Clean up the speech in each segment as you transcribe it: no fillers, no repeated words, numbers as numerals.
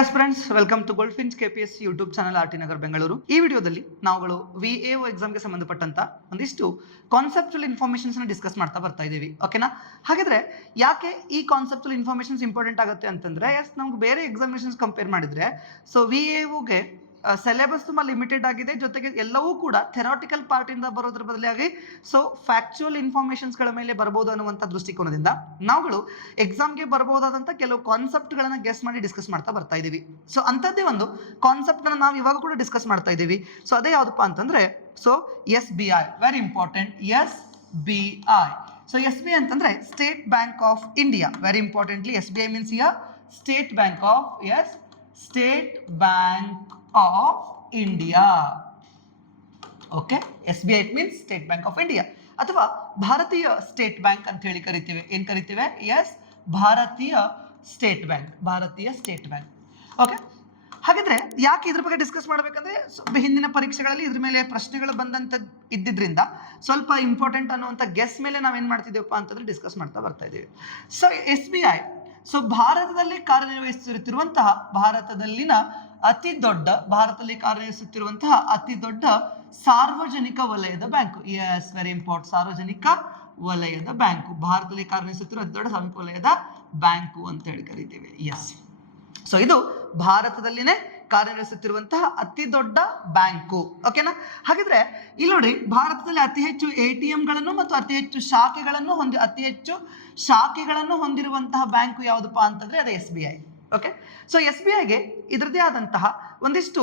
Hi friends, welcome to Goldfins KPS YouTube channel R T Nagar Bengaluru. ಈ ವಿಡಿಯೋದಲ್ಲಿ ನಾವುಗಳು VAO ಎಕ್ಸಾಮ್ಗೆ ಸಂಬಂಧಪಟ್ಟಂತ ಒಂದಿಷ್ಟು ಕಾನ್ಸೆಪ್ಚುಯಲ್ ಇನ್ಫಾರ್ಮೇಷನ್ಸ್ ಡಿಸ್ಕಸ್ ಮಾಡ್ತಾ ಬರ್ತಾ ಇದ್ದೀವಿ. ಓಕೆನಾ? ಹಾಗಿದ್ರೆ ಯಾಕೆ ಈ ಕಾನ್ಸೆಪ್ಚುಯಲ್ ಇನ್ಫಾರ್ಮೇಷನ್ಸ್ ಇಂಪಾರ್ಟೆಂಟ್ ಆಗುತ್ತೆ ಅಂತಂದ್ರೆ, ನಮ್ಗೆ ಬೇರೆ ಎಕ್ಸಾಮಿನೇಷನ್ಸ್ ಕಂಪೇರ್ ಮಾಡಿದ್ರೆ VAOಗೆ ಸಿಲೆಬಸ್ ತುಂಬಾ ಲಿಮಿಟೆಡ್ ಆಗಿದೆ. ಜೊತೆಗೆ ಎಲ್ಲವೂ ಕೂಡ ಥೆರಾಟಿಕಲ್ ಪಾರ್ಟ್ ಇಂದ ಬರೋದ್ರ ಬದಲಾಗಿ ಫ್ಯಾಕ್ಚುಯಲ್ ಇನ್ಫಾರ್ಮೇಷನ್ಸ್ಗಳ ಮೇಲೆ ಬರಬಹುದು ಅನ್ನುವಂಥ ದೃಷ್ಟಿಕೋನದಿಂದ ನಾವುಗಳು ಎಕ್ಸಾಮ್ಗೆ ಬರಬಹುದಾದಂಥ ಕೆಲವು ಕಾನ್ಸೆಪ್ಟ್ಗಳನ್ನ ಗೆಸ್ ಮಾಡಿ ಡಿಸ್ಕಸ್ ಮಾಡ್ತಾ ಬರ್ತಾ ಇದ್ದೀವಿ. ಅಂಥದ್ದೇ ಒಂದು ಕಾನ್ಸೆಪ್ಟ್ ನಾವು ಇವಾಗ ಕೂಡ ಡಿಸ್ಕಸ್ ಮಾಡ್ತಾ ಇದ್ದೀವಿ. ಅದೇ ಯಾವುದಪ್ಪ ಅಂತಂದ್ರೆ SBI, very important. SBI. SBI ಅಂತಂದ್ರೆ state bank of India. Very importantly, SBI means state bank of state bank of India. Okay, SBI it means state bank of India ಅಥವಾ ಭಾರತೀಯ ಸ್ಟೇಟ್ ಬ್ಯಾಂಕ್ ಅಂತ ಹೇಳಿ ಕರಿತೀವಿ. ಏನ್ ಕರಿತೀವಿ? ಭಾರತೀಯ ಸ್ಟೇಟ್ ಬ್ಯಾಂಕ್. ಭಾರತೀಯ ಸ್ಟೇಟ್ ಬ್ಯಾಂಕ್. ಓಕೆ, ಹಾಗಿದ್ರೆ ಯಾಕೆ ಇದ್ರ ಬಗ್ಗೆ ಡಿಸ್ಕಸ್ ಮಾಡ್ಬೇಕಂದ್ರೆ, ಹಿಂದಿನ ಪರೀಕ್ಷೆಗಳಲ್ಲಿ ಇದ್ರ ಮೇಲೆ ಪ್ರಶ್ನೆಗಳು ಬಂದಂತ ಇದ್ದಿದ್ರಿಂದ ಸ್ವಲ್ಪ ಇಂಪಾರ್ಟೆಂಟ್ ಅನ್ನುವಂಥ ಗೆಸ್ ಮೇಲೆ ನಾವೇನ್ ಮಾಡ್ತಿದ್ದೀವಪ್ಪ ಅಂತಂದ್ರೆ ಡಿಸ್ಕಸ್ ಮಾಡ್ತಾ ಬರ್ತಾ ಇದ್ದೀವಿ. SBI ಭಾರತದಲ್ಲಿ ಕಾರ್ಯನಿರ್ವಹಿಸುತ್ತಿರುವಂತಹ ಭಾರತದಲ್ಲಿ ಕಾರ್ಯನಿರ್ವಹಿಸುತ್ತಿರುವಂತಹ ಅತಿ ದೊಡ್ಡ ಸಾರ್ವಜನಿಕ ವಲಯದ ಬ್ಯಾಂಕು. Very important. ಸಾರ್ವಜನಿಕ ವಲಯದ ಬ್ಯಾಂಕು. ಭಾರತದಲ್ಲಿ ಕಾರ್ಯನಿರ್ವಹಿಸುತ್ತಿರುವ ಅತಿ ದೊಡ್ಡ ಸಾರ್ವಜನಿಕ ವಲಯದ ಬ್ಯಾಂಕು ಅಂತ ಹೇಳಿ ಕರಿತೀವಿ. ಇದು ಭಾರತದಲ್ಲಿನೇ ಕಾರ್ಯನಿರ್ವಹಿಸುತ್ತಿರುವಂತಹ ಅತಿ ದೊಡ್ಡ ಬ್ಯಾಂಕು. ಓಕೆನಾ? ಹಾಗಿದ್ರೆ ಇಲ್ಲಿ ನೋಡಿ, ಭಾರತದಲ್ಲಿ ಅತಿ ಹೆಚ್ಚು ATMಗಳನ್ನು ಮತ್ತು ಅತಿ ಹೆಚ್ಚು ಶಾಖೆಗಳನ್ನು ಹೊಂದಿರುವಂತಹ ಬ್ಯಾಂಕು ಯಾವುದಪ್ಪ ಅಂತಂದ್ರೆ ಅದು SBI. ಓಕೆ, SBIಗೆ ಇದರದೇ ಆದಂತಹ ಒಂದಿಷ್ಟು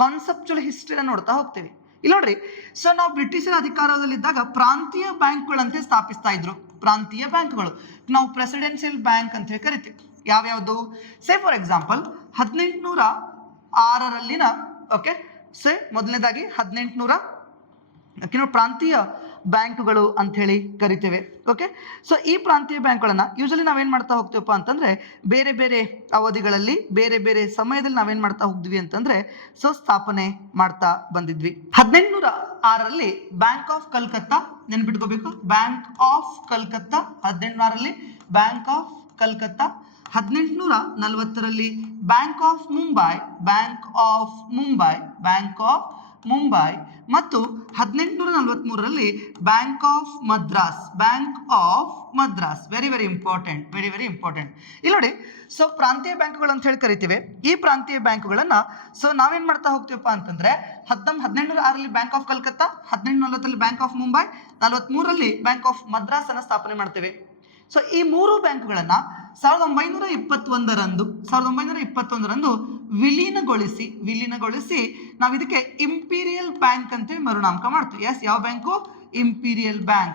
ಕಾನ್ಸೆಪ್ಚುಯಲ್ ಹಿಸ್ಟ್ರಿನ ನೋಡ್ತಾ ಹೋಗ್ತೀವಿ. ಇಲ್ಲಿ ನೋಡ್ರಿ, ನಾವು ಬ್ರಿಟಿಷರ ಅಧಿಕಾರದಲ್ಲಿದ್ದಾಗ ಪ್ರಾಂತೀಯ ಬ್ಯಾಂಕ್ಗಳಂತೆ ಸ್ಥಾಪಿಸ್ತಾ ಇದ್ರು. ಪ್ರಾಂತೀಯ ಬ್ಯಾಂಕ್ಗಳು ನಾವು ಪ್ರೆಸಿಡೆನ್ಷಿಯಲ್ ಬ್ಯಾಂಕ್ ಅಂತ ಹೇಳಿ ಕರಿತೀವಿ. ಯಾವ್ಯಾವುದು? ಫಾರ್ ಎಕ್ಸಾಂಪಲ್ 1806ರಲ್ಲಿನ ಮೊದಲನೇದಾಗಿ 1800 ಪ್ರಾಂತೀಯ ಬ್ಯಾಂಕ್ಗಳು ಅಂತ ಹೇಳಿ ಕರಿತೇವೆ. ಓಕೆ, ಈ ಪ್ರಾಂತೀಯ ಬ್ಯಾಂಕ್ಗಳನ್ನ ಯೂಶಲಿ ನಾವೇನ್ ಮಾಡ್ತಾ ಹೋಗ್ತೀವಪ್ಪ ಅಂತಂದ್ರೆ, ಬೇರೆ ಬೇರೆ ಅವಧಿಗಳಲ್ಲಿ ಬೇರೆ ಬೇರೆ ಸಮಯದಲ್ಲಿ ನಾವೇನ್ ಮಾಡ್ತಾ ಹೋಗ್ತೀವಿ ಅಂತಂದ್ರೆ ಸ್ಥಾಪನೆ ಮಾಡ್ತಾ ಬಂದಿದ್ವಿ. 1806ರಲ್ಲಿ ಬ್ಯಾಂಕ್ ಆಫ್ ಕಲ್ಕತ್ತಾ, ನೆನ್ಪಿಟ್ಕೋಬೇಕು, ಬ್ಯಾಂಕ್ ಆಫ್ ಕಲ್ಕತ್ತಾ. 1806ರಲ್ಲಿ ಬ್ಯಾಂಕ್ ಆಫ್ ಕಲ್ಕತ್ತಾ. 1840ರಲ್ಲಿ ಬ್ಯಾಂಕ್ ಆಫ್ ಮುಂಬೈ, ಮತ್ತು 1843ರಲ್ಲಿ bank of Madras. Very very important. ಇಲ್ಲಿ ನೋಡಿ, ಪ್ರಾಂತೀಯ ಬ್ಯಾಂಕ್ಗಳು ಅಂತ ಹೇಳಿ ಕರಿತೀವಿ. ಈ ಪ್ರಾಂತೀಯ ಬ್ಯಾಂಕ್ಗಳನ್ನ ನಾವೇನ್ ಮಾಡ್ತಾ ಹೋಗ್ತೀವಪ್ಪ ಅಂತಂದ್ರೆ, 1806ರಲ್ಲಿ ಬ್ಯಾಂಕ್ ಆಫ್ ಕಲ್ಕತ್ತಾ, 1840ರಲ್ಲಿ ಬ್ಯಾಂಕ್ ಆಫ್ ಮುಂಬೈ, 43ರಲ್ಲಿ ಬ್ಯಾಂಕ್ ಆಫ್ ಮದ್ರಾಸ್ ಅನ್ನ ಸ್ಥಾಪನೆ ಮಾಡ್ತೇವೆ. ಈ ಮೂರು ಬ್ಯಾಂಕ್ಗಳನ್ನ 1921ರಂದು ವಿಲೀನಗೊಳಿಸಿ ನಾವು ಇದಕ್ಕೆ ಇಂಪೀರಿಯಲ್ ಬ್ಯಾಂಕ್ ಅಂತ ಮರುನಾಮಕ ಮಾಡ್ತೀವಿ. ಯಾವ bank? Imperial bank.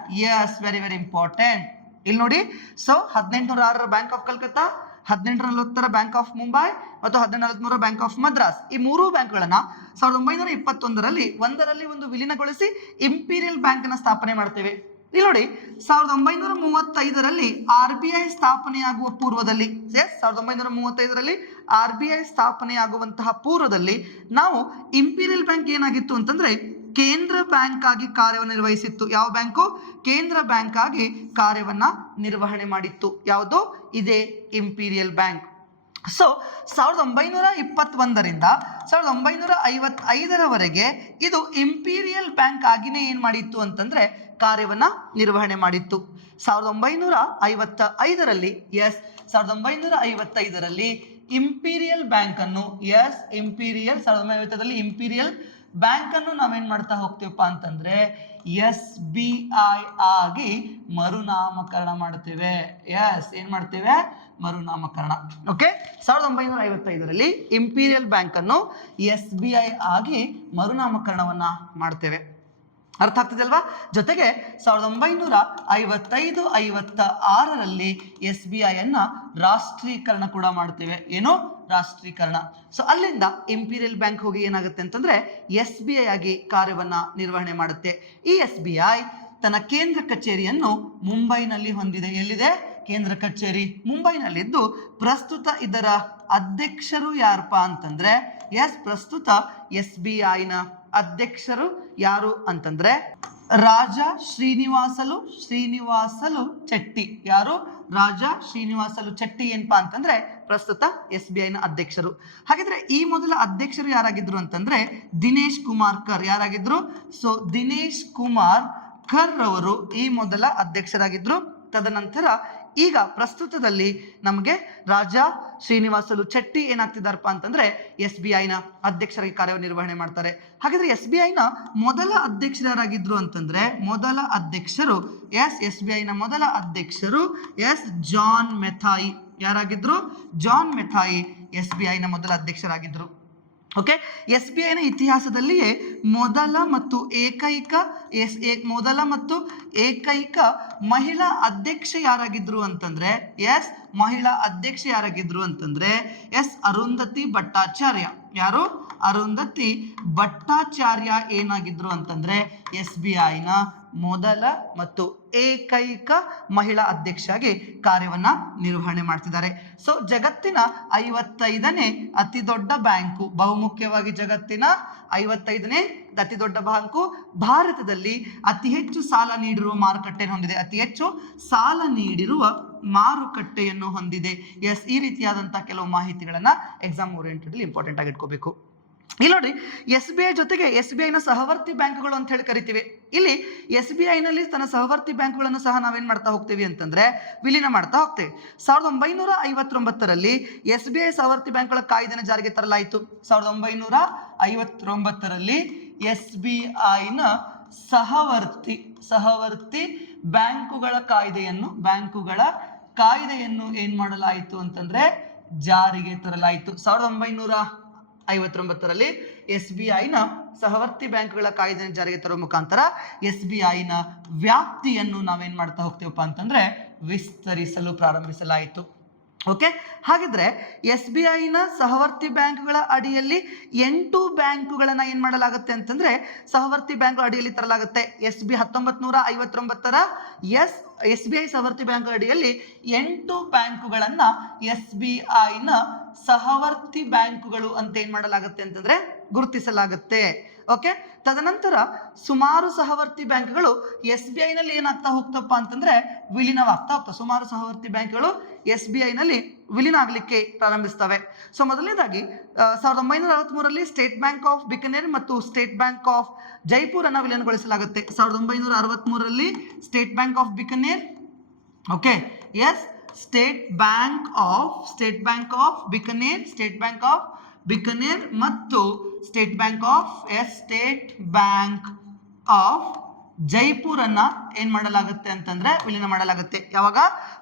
Very very important. ಇಲ್ಲಿ ನೋಡಿ, 1806ರ ಬ್ಯಾಂಕ್ ಆಫ್ ಕಲ್ಕತ್ತಾ, 1840ರ ಬ್ಯಾಂಕ್ ಆಫ್ ಮುಂಬೈ ಮತ್ತು 1843ರ ಬ್ಯಾಂಕ್ ಆಫ್ ಮದ್ರಾಸ್, ಈ ಮೂರು ಬ್ಯಾಂಕ್ಗಳನ್ನ 1921ರಲ್ಲಿ ಒಂದು ವಿಲೀನಗೊಳಿಸಿ ಇಂಪೀರಿಯಲ್ ಬ್ಯಾಂಕ್ ಅನ್ನ ಸ್ಥಾಪನೆ ಮಾಡ್ತೇವೆ. ಇಲ್ಲಿ ನೋಡಿ, 1935ರಲ್ಲಿ RBI ಸ್ಥಾಪನೆಯಾಗುವ ಪೂರ್ವದಲ್ಲಿ, 1935ರಲ್ಲಿ RBI ಸ್ಥಾಪನೆಯಾಗುವಂತಹ ಪೂರ್ವದಲ್ಲಿ ನಾವು ಇಂಪೀರಿಯಲ್ ಬ್ಯಾಂಕ್ ಏನಾಗಿತ್ತು ಅಂತಂದ್ರೆ ಕೇಂದ್ರ ಬ್ಯಾಂಕ್ ಆಗಿ ಕಾರ್ಯವನ್ನು ನಿರ್ವಹಿಸಿತ್ತು. ಯಾವ ಬ್ಯಾಂಕು? ಕೇಂದ್ರ ಬ್ಯಾಂಕ್ ಆಗಿ ಕಾರ್ಯವನ್ನ ನಿರ್ವಹಣೆ ಮಾಡಿತ್ತು. ಯಾವುದು? ಇದೇ ಇಂಪೀರಿಯಲ್ ಬ್ಯಾಂಕ್. 1921ರಿಂದ 1955ರವರೆಗೆ ಇದು ಇಂಪೀರಿಯಲ್ ಬ್ಯಾಂಕ್ ಆಗಿನೇ ಏನ್ ಮಾಡಿತ್ತು ಅಂತಂದ್ರೆ ಕಾರ್ಯವನ್ನ ನಿರ್ವಹಣೆ ಮಾಡಿತ್ತು. 1955ರಲ್ಲಿ ಇಂಪೀರಿಯಲ್ ಬ್ಯಾಂಕ್ ಅನ್ನು 1955ರಲ್ಲಿ ಇಂಪೀರಿಯಲ್ ಬ್ಯಾಂಕ್ ಅನ್ನು ನಾವೇನ್ ಮಾಡ್ತಾ ಹೋಗ್ತೀವಪ್ಪ ಅಂತಂದ್ರೆ SBI ಆಗಿ ಮರುನಾಮಕರಣ ಮಾಡ್ತೇವೆ. ಏನ್ ಮಾಡ್ತೇವೆ? ಮರುನಾಮಕರಣ. ಓಕೆ, 1955ರಲ್ಲಿ ಇಂಪೀರಿಯಲ್ ಬ್ಯಾಂಕ್ ಅನ್ನು SBI ಆಗಿ ಮರುನಾಮಕರಣವನ್ನ ಮಾಡ್ತೇವೆ. ಅರ್ಥ ಆಗ್ತದೆ ಅಲ್ವಾ? ಜೊತೆಗೆ 1955-56ರಲ್ಲಿ SBI ಅನ್ನ ರಾಷ್ಟ್ರೀಕರಣ ಕೂಡ ಮಾಡ್ತೇವೆ. ಏನು? ರಾಷ್ಟ್ರೀಕರಣ. ಅಲ್ಲಿಂದ ಇಂಪೀರಿಯಲ್ ಬ್ಯಾಂಕ್ ಹೋಗಿ ಏನಾಗುತ್ತೆ ಅಂತಂದ್ರೆ SBI ಆಗಿ ಕಾರ್ಯವನ್ನ ನಿರ್ವಹಣೆ ಮಾಡುತ್ತೆ. ಈ SBI ತನ್ನ ಕೇಂದ್ರ ಕಚೇರಿಯನ್ನು ಮುಂಬೈನಲ್ಲಿ ಹೊಂದಿದೆ. ಎಲ್ಲಿದೆ? ಕೇಂದ್ರ ಕಚೇರಿ ಮುಂಬೈನಲ್ಲಿದ್ದು ಪ್ರಸ್ತುತ ಇದರ ಅಧ್ಯಕ್ಷರು ಯಾರಪ್ಪ ಅಂತಂದ್ರೆ ಪ್ರಸ್ತುತ SBIನ ಅಧ್ಯಕ್ಷರು ಯಾರು ಅಂತಂದ್ರೆ ರಾಜಾ ಶ್ರೀನಿವಾಸಲು ಚೆಟ್ಟಿ. ಯಾರು? ರಾಜಾ ಶ್ರೀನಿವಾಸಲು ಚೆಟ್ಟಿ ಏನಪ್ಪಾ ಅಂತಂದ್ರೆ ಪ್ರಸ್ತುತ SBI ನ ಅಧ್ಯಕ್ಷರು. ಹಾಗಿದ್ರೆ ಈ ಮೊದಲ ಅಧ್ಯಕ್ಷರು ಯಾರಾಗಿದ್ರು ಅಂತಂದ್ರೆ ದಿನೇಶ್ ಕುಮಾರ್ ಕರ್. ಯಾರಾಗಿದ್ರು? ಸೊ ದಿನೇಶ್ ಕುಮಾರ್ ಕರ್ ಅವರು ಈ ಮೊದಲ ಅಧ್ಯಕ್ಷರಾಗಿದ್ರು. ತದನಂತರ ಈಗ ಪ್ರಸ್ತುತದಲ್ಲಿ ನಮಗೆ ರಾಜಾ ಶ್ರೀನಿವಾಸಲು ಚೆಟ್ಟಿ ಏನಾಗ್ತಿದಾರಪ್ಪ ಅಂತಂದ್ರೆ SBI ನ ಅಧ್ಯಕ್ಷರಾಗಿ ಕಾರ್ಯನಿರ್ವಹಣೆ ಮಾಡ್ತಾರೆ. ಹಾಗಾದ್ರೆ SBI ನ ಮೊದಲ ಅಧ್ಯಕ್ಷರು ಯಾರಾಗಿದ್ರು ಅಂತಂದ್ರೆ ಮೊದಲ ಅಧ್ಯಕ್ಷರು SBI ನ ಮೊದಲ ಅಧ್ಯಕ್ಷರು ಜಾನ್ ಮೆಥಾಯಿ. ಯಾರಾಗಿದ್ರು? ಜಾನ್ ಮೆಥಾಯಿ SBI ನ ಮೊದಲ ಅಧ್ಯಕ್ಷರಾಗಿದ್ರು. ಓಕೆ, SBI ನ ಇತಿಹಾಸದಲ್ಲಿಯೇ ಮೊದಲ ಮತ್ತು ಏಕೈಕ ಮಹಿಳಾ ಅಧ್ಯಕ್ಷ ಯಾರಾಗಿದ್ರು ಅಂತಂದ್ರೆ ಅರುಂಧತಿ ಭಟ್ಟಾಚಾರ್ಯ. ಯಾರು? ಅರುಂಧತಿ ಭಟ್ಟಾಚಾರ್ಯ ಏನಾಗಿದ್ರು ಅಂತಂದ್ರೆ SBI ನ ಮೊದಲ ಮತ್ತು ಏಕೈಕ ಮಹಿಳಾ ಅಧ್ಯಕ್ಷರಾಗಿ ಕಾರ್ಯವನ್ನ ನಿರ್ವಹಣೆ ಮಾಡ್ತಿದ್ದಾರೆ. ಸೊ ಜಗತ್ತಿನ 55ನೇ ಅತಿ ದೊಡ್ಡ ಬ್ಯಾಂಕು, ಬಹುಮುಖ್ಯವಾಗಿ ಜಗತ್ತಿನ 55ನೇ ಅತಿ ದೊಡ್ಡ ಬ್ಯಾಂಕು ಭಾರತದಲ್ಲಿ ಅತಿ ಹೆಚ್ಚು ಸಾಲ ನೀಡಿರುವ ಮಾರುಕಟ್ಟೆಯನ್ನು ಹೊಂದಿದೆ. ಅತಿ ಹೆಚ್ಚು ಸಾಲ ನೀಡಿರುವ ಮಾರುಕಟ್ಟೆಯನ್ನು ಹೊಂದಿದೆ. ಎಸ್, ಈ ರೀತಿಯಾದಂತಹ ಕೆಲವು ಮಾಹಿತಿಗಳನ್ನ ಎಕ್ಸಾಮ್ ಓರಿಯೆಂಟೆಡ್ ಇಂಪಾರ್ಟೆಂಟ್ ಆಗಿ ಇಟ್ಕೋಬೇಕು. ಇಲ್ಲಿ ನೋಡಿ, SBI ಜೊತೆಗೆ SBI ನ ಸಹವರ್ತಿ ಬ್ಯಾಂಕ್ಗಳು ಅಂತ ಹೇಳಿ ಕರಿತೀವಿ. ಇಲ್ಲಿ SBI ನಲ್ಲಿ ತನ್ನ ಸಹವರ್ತಿ ಬ್ಯಾಂಕ್ಗಳನ್ನು ಸಹ ನಾವೇನ್ ಮಾಡ್ತಾ ಹೋಗ್ತೀವಿ ಅಂತಂದ್ರೆ ವಿಲೀನ ಮಾಡ್ತಾ ಹೋಗ್ತೇವೆ. 1959ರಲ್ಲಿ SBI ಸಹವರ್ತಿ ಬ್ಯಾಂಕ್ಗಳ ಕಾಯ್ದೆನ ಜಾರಿಗೆ ತರಲಾಯಿತು. 1959ರಲ್ಲಿ SBI ನ ಸಹವರ್ತಿ ಬ್ಯಾಂಕುಗಳ ಕಾಯ್ದೆಯನ್ನು ಏನ್ ಮಾಡಲಾಯಿತು ಅಂತಂದ್ರೆ ಜಾರಿಗೆ ತರಲಾಯಿತು. 1959ರಲ್ಲಿ SBI ನ ಸಹವರ್ತಿ ಬ್ಯಾಂಕ್ಗಳ ಕಾಯ್ದೆಯನ್ನು ಜಾರಿಗೆ ತರುವ ಮುಖಾಂತರ SBI ನ ವ್ಯಾಪ್ತಿಯನ್ನು ನಾವೇನ್ ಮಾಡ್ತಾ ಹೋಗ್ತೀವಪ್ಪ ಅಂತಂದ್ರೆ ವಿಸ್ತರಿಸಲು ಪ್ರಾರಂಭಿಸಲಾಯಿತು. ಓಕೆ, ಹಾಗಿದ್ರೆ SBI ನ ಸಹವರ್ತಿ ಬ್ಯಾಂಕ್ಗಳ ಅಡಿಯಲ್ಲಿ 8 ಬ್ಯಾಂಕುಗಳನ್ನ ಏನ್ ಮಾಡಲಾಗುತ್ತೆ ಅಂತಂದ್ರೆ ಸಹವರ್ತಿ ಬ್ಯಾಂಕ್ಗಳ ಅಡಿಯಲ್ಲಿ ತರಲಾಗುತ್ತೆ. 1959ರ SBI ಸಹವರ್ತಿ ಬ್ಯಾಂಕ್ ಅಡಿಯಲ್ಲಿ 8 ಬ್ಯಾಂಕುಗಳನ್ನ SBI ನ ಸಹವರ್ತಿ ಬ್ಯಾಂಕುಗಳು ಅಂತ ಏನ್ ಮಾಡಲಾಗುತ್ತೆ ಅಂತಂದ್ರೆ ಗುರುತಿಸಲಾಗುತ್ತೆ. ಓಕೆ, ತದನಂತರ ಸುಮಾರು ಸಹವರ್ತಿ ಬ್ಯಾಂಕ್ಗಳು SBI ನಲ್ಲಿ ಏನಾಗ್ತಾ ಹೋಗ್ತಪ್ಪ ಅಂತಂದ್ರೆ ವಿಲೀನವಾಗ್ತಾ ಹೋಗ್ತವೆ. ಸುಮಾರು ಸಹವರ್ತಿ ಬ್ಯಾಂಕ್ಗಳು SBI ನಲ್ಲಿ ವಿಲೀನ ಆಗ್ಲಿಕ್ಕೆ ಪ್ರಾರಂಭಿಸ್ತವೆ. ಸೊ ಮೊದಲನೇದಾಗಿ 1963ರಲ್ಲಿ ಸ್ಟೇಟ್ ಬ್ಯಾಂಕ್ ಆಫ್ ಬಿಕನೇರ್ ಮತ್ತು ಸ್ಟೇಟ್ ಬ್ಯಾಂಕ್ ಆಫ್ ಜೈಪುರ್ ಅನ್ನ ವಿಲೀನಗೊಳಿಸಲಾಗುತ್ತೆ. 1963ರಲ್ಲಿ state bank of Bikaner, okay, state bank of Bikaner ಮತ್ತು ಸ್ಟೇಟ್ ಬ್ಯಾಂಕ್ ಆಫ್ ಜೈಪುರ್ ಅನ್ನ ಏನ್ ಮಾಡಲಾಗುತ್ತೆ ಅಂತಂದ್ರೆ ವಿಲೀನ ಮಾಡಲಾಗುತ್ತೆ. ಯಾವಾಗ?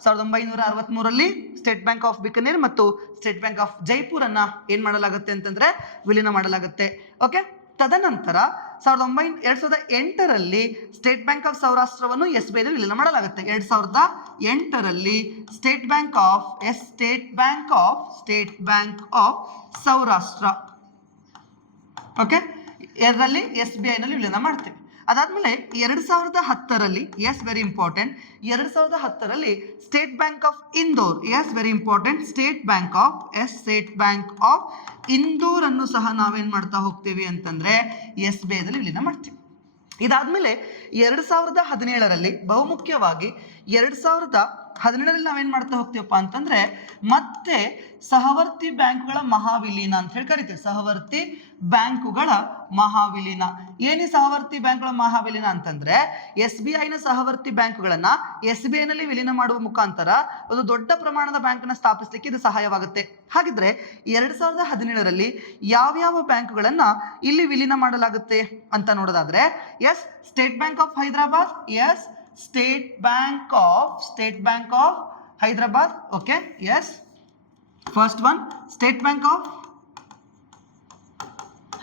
1963ರಲ್ಲಿ ಸ್ಟೇಟ್ ಬ್ಯಾಂಕ್ ಆಫ್ ಬಿಕನೇರ್ ಮತ್ತು ಸ್ಟೇಟ್ ಬ್ಯಾಂಕ್ ಆಫ್ ಜೈಪುರ್ ಅನ್ನ ಏನ್ ಮಾಡಲಾಗುತ್ತೆ ಅಂತಂದ್ರೆ ವಿಲೀನ ಮಾಡಲಾಗುತ್ತೆ. ಓಕೆ, ತದನಂತರ 2008ರಲ್ಲಿ ಸ್ಟೇಟ್ ಬ್ಯಾಂಕ್ ಆಫ್ ಸೌರಾಷ್ಟ್ರವನ್ನು SBI ನಲ್ಲಿ ವಿಲೀನ ಮಾಡಲಾಗುತ್ತೆ. 2008ರಲ್ಲಿ state bank of Saurashtra, okay, ಇದರಲ್ಲಿ SBI ನಲ್ಲಿ ವಿಲೀನ ಮಾಡ್ತೀವಿ. ಅದಾದ್ಮೇಲೆ 2010ರಲ್ಲಿ ವೆರಿ ಇಂಪಾರ್ಟೆಂಟ್, 2010ರಲ್ಲಿ state bank of Indore, very important, state bank of Indore ಅನ್ನು ಸಹ ನಾವೇನ್ ಮಾಡ್ತಾ ಹೋಗ್ತೀವಿ ಅಂತಂದ್ರೆ SBI ದಲ್ಲಿ ವಿಲೀನ ಮಾಡ್ತೀವಿ. ಇದಾದ್ಮೇಲೆ 2017ರಲ್ಲಿ ಬಹುಮುಖ್ಯವಾಗಿ 2017ರಲ್ಲಿ ನಾವೇನ್ ಮಾಡ್ತಾ ಹೋಗ್ತೀವಪ್ಪ ಅಂತಂದ್ರೆ ಮತ್ತೆ ಸಹವರ್ತಿ ಬ್ಯಾಂಕುಗಳ ಮಹಾವಿಲೀನ ಅಂತ ಹೇಳಿ ಕರಿತೀವಿ. ಸಹವರ್ತಿ ಬ್ಯಾಂಕುಗಳ ಮಹಾವಿಲೀನ. ಏನಿ ಸಹವರ್ತಿ ಬ್ಯಾಂಕುಗಳ ಮಹಾವಿಲೀನ ಅಂತಂದ್ರೆ SBI ನ ಸಹವರ್ತಿ ಬ್ಯಾಂಕುಗಳನ್ನ SBI ನಲ್ಲಿ ವಿಲೀನ ಮಾಡುವ ಮುಖಾಂತರ ಒಂದು ದೊಡ್ಡ ಪ್ರಮಾಣದ ಬ್ಯಾಂಕನ್ನ ಸ್ಥಾಪಿಸಲಿಕ್ಕೆ ಇದು ಸಹಾಯವಾಗುತ್ತೆ. ಹಾಗಿದ್ರೆ 2017ರಲ್ಲಿ ಯಾವ್ಯಾವ ಬ್ಯಾಂಕುಗಳನ್ನ ಇಲ್ಲಿ ವಿಲೀನ ಮಾಡಲಾಗುತ್ತೆ ಅಂತ ನೋಡೋದಾದ್ರೆ state bank of Hyderabad, state bank of Hyderabad, okay, first one state bank of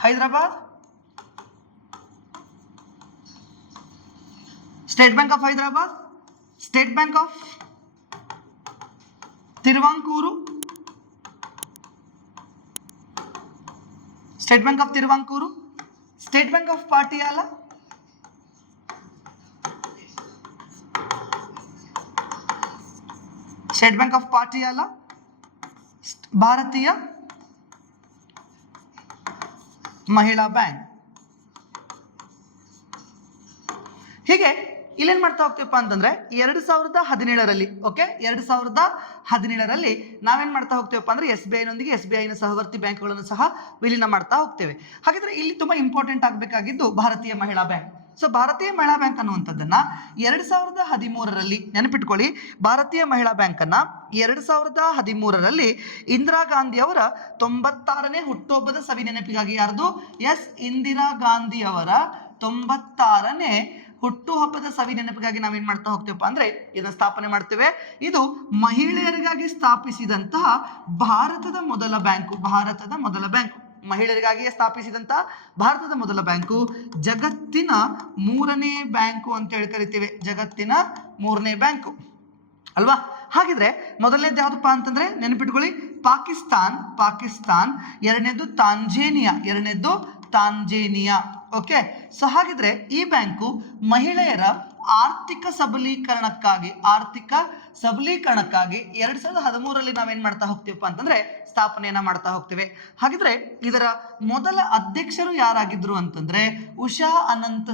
Hyderabad, state bank of Travancore, state bank of Patiala, ಭಾರತೀಯ ಮಹಿಳಾ ಬ್ಯಾಂಕ್, ಹೀಗೆ ಇಲ್ಲೇನ್ ಮಾಡ್ತಾ ಹೋಗ್ತೀವಪ್ಪ ಅಂತಂದ್ರೆ 2017ರಲ್ಲಿ ಓಕೆ 2017ರಲ್ಲಿ ನಾವೇನ್ ಮಾಡ್ತಾ ಹೋಗ್ತೀವಪ್ಪ ಅಂದ್ರೆ SBI ನೊಂದಿಗೆ SBI ನ ಸಹವರ್ತಿ ಬ್ಯಾಂಕ್ಗಳನ್ನು ಸಹ ವಿಲೀನ ಮಾಡ್ತಾ ಹೋಗ್ತೇವೆ. ಹಾಗಿದ್ರೆ ಇಲ್ಲಿ ತುಂಬಾ ಇಂಪಾರ್ಟೆಂಟ್ ಆಗಬೇಕಾಗಿದ್ದು ಭಾರತೀಯ ಮಹಿಳಾ ಬ್ಯಾಂಕ್. ಸೊ ಭಾರತೀಯ ಮಹಿಳಾ ಬ್ಯಾಂಕ್ ಅನ್ನುವಂಥದ್ದನ್ನ 2013ರಲ್ಲಿ ನೆನಪಿಟ್ಕೊಳ್ಳಿ. ಭಾರತೀಯ ಮಹಿಳಾ ಬ್ಯಾಂಕ್ ಅನ್ನ 2013ರಲ್ಲಿ ಇಂದಿರಾ ಗಾಂಧಿ ಅವರ 96ನೇ ಹುಟ್ಟುಹಬ್ಬದ ಸವಿ ನೆನಪಿಗಾಗಿ ಯಾರ್ದು ಇಂದಿರಾ ಗಾಂಧಿ ಅವರ 96ನೇ ಹುಟ್ಟುಹಬ್ಬದ ಸವಿ ನೆನಪಿಗಾಗಿ ನಾವೇನ್ ಮಾಡ್ತಾ ಹೋಗ್ತೇವಪ್ಪ ಅಂದ್ರೆ ಇದನ್ನ ಸ್ಥಾಪನೆ ಮಾಡ್ತೇವೆ. ಇದು ಮಹಿಳೆಯರಿಗಾಗಿ ಸ್ಥಾಪಿಸಿದಂತಹ ಭಾರತದ ಮೊದಲ ಬ್ಯಾಂಕು. ಮಹಿಳೆಯರಿಗಾಗಿಯೇ ಸ್ಥಾಪಿಸಿದಂತಹ ಭಾರತದ ಮೊದಲ ಬ್ಯಾಂಕು, ಜಗತ್ತಿನ 3ನೇ ಬ್ಯಾಂಕು ಅಂತ ಹೇಳಿ ಕರಿತೇವೆ. ಜಗತ್ತಿನ 3ನೇ ಬ್ಯಾಂಕು ಅಲ್ವಾ. ಹಾಗಿದ್ರೆ ಮೊದಲನೇದು ಯಾವ್ದಪ್ಪ ಅಂತಂದ್ರೆ ನೆನಪಿಟ್ಕೊಳ್ಳಿ, ಪಾಕಿಸ್ತಾನ್. ಎರಡನೇದು ತಾಂಜೇನಿಯಾ. ಓಕೆ, ಸೊ ಹಾಗಿದ್ರೆ ಈ ಬ್ಯಾಂಕು ಮಹಿಳೆಯರ ಆರ್ಥಿಕ ಸಬಲೀಕರಣಕ್ಕಾಗಿ 2013ರಲ್ಲಿ ನಾವೇನ್ ಮಾಡ್ತಾ ಹೋಗ್ತೀವಪ್ಪ ಅಂತಂದ್ರೆ ಸ್ಥಾಪನೆಯನ್ನ ಮಾಡ್ತಾ ಹೋಗ್ತೇವೆ. ಹಾಗಿದ್ರೆ ಇದರ ಮೊದಲ ಅಧ್ಯಕ್ಷರು ಯಾರಾಗಿದ್ರು ಅಂತಂದ್ರೆ ಉಷಾ ಅನಂತ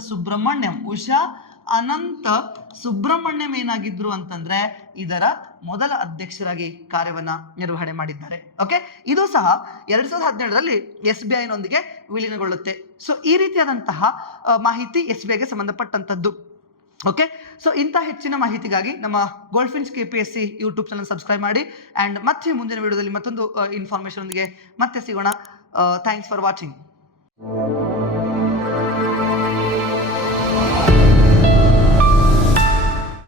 ಸುಬ್ರಹ್ಮಣ್ಯಂ ಏನಾಗಿದ್ರು ಅಂತಂದ್ರೆ ಇದರ ಮೊದಲ ಅಧ್ಯಕ್ಷರಾಗಿ ಕಾರ್ಯವನ್ನ ನಿರ್ವಹಣೆ ಮಾಡಿದ್ದಾರೆ. ಓಕೆ, ಇದು ಸಹ 2017ರಲ್ಲಿ SBI ನೊಂದಿಗೆ ವಿಲೀನಗೊಳ್ಳುತ್ತೆ. ಸೊ ಈ ರೀತಿಯಾದಂತಹ ಮಾಹಿತಿ SBIಗೆ ಸಂಬಂಧಪಟ್ಟಂತದ್ದು. ಓಕೆ, ಸೊ ಇಂಥ ಹೆಚ್ಚಿನ ಮಾಹಿತಿಗಾಗಿ ನಮ್ಮ ಗೋಲ್ಡ್ಫಿನ್ಸ್ KPSC ಯೂಟ್ಯೂಬ್ ಚಾನಲ್ ಸಬ್ಸ್ಕ್ರೈಬ್ ಮಾಡಿ. ಅಂಡ್ ಮತ್ತೆ ಮುಂದಿನ ವಿಡಿಯೋದಲ್ಲಿ ಮತ್ತೊಂದು ಇನ್ಫಾರ್ಮೇಶನ್ ಒಂದಿಗೆ ಮತ್ತೆ ಸಿಗೋಣ. Thanks for watching.